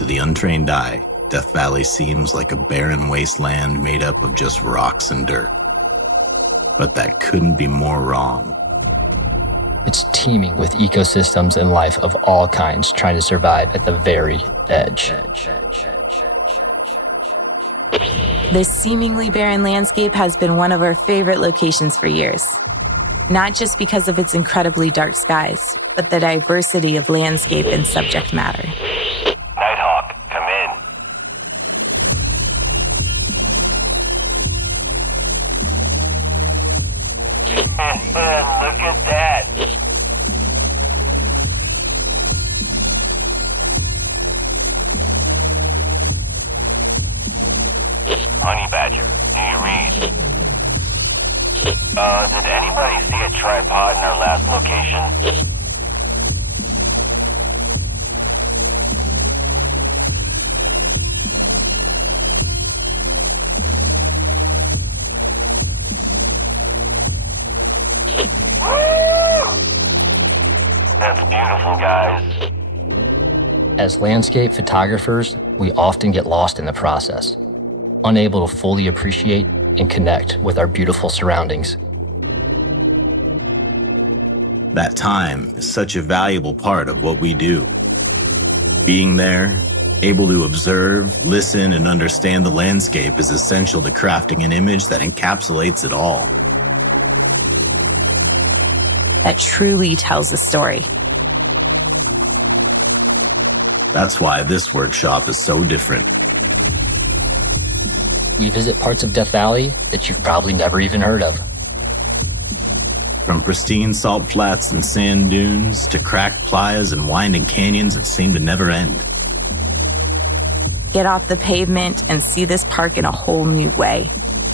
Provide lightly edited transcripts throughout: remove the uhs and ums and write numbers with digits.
To the untrained eye, Death Valley seems like a barren wasteland made up of just rocks and dirt. But that couldn't be more wrong. It's teeming with ecosystems and life of all kinds trying to survive at the very edge. This seemingly barren landscape has been one of our favorite locations for years. Not just because of its incredibly dark skies, but the diversity of landscape and subject matter. Nighthawk, come in. Look at that. Honey Badger, do you read? Did anybody see a tripod in our last location? That's beautiful, guys. As landscape photographers, we often get lost in the process, unable to fully appreciate and connect with our beautiful surroundings. That time is such a valuable part of what we do. Being there, able to observe, listen, and understand the landscape is essential to crafting an image that encapsulates it all. That truly tells a story. That's why this workshop is so different. We visit parts of Death Valley that you've probably never even heard of. From pristine salt flats and sand dunes to cracked playas and winding canyons that seem to never end. Get off the pavement and see this park in a whole new way.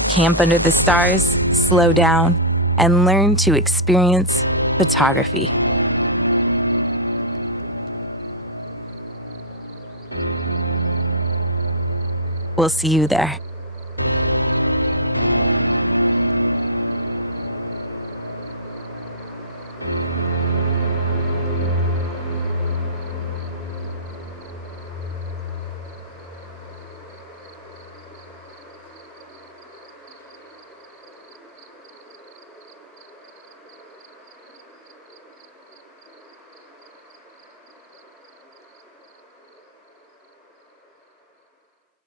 Camp under the stars, slow down, and learn to experience photography. We'll see you there.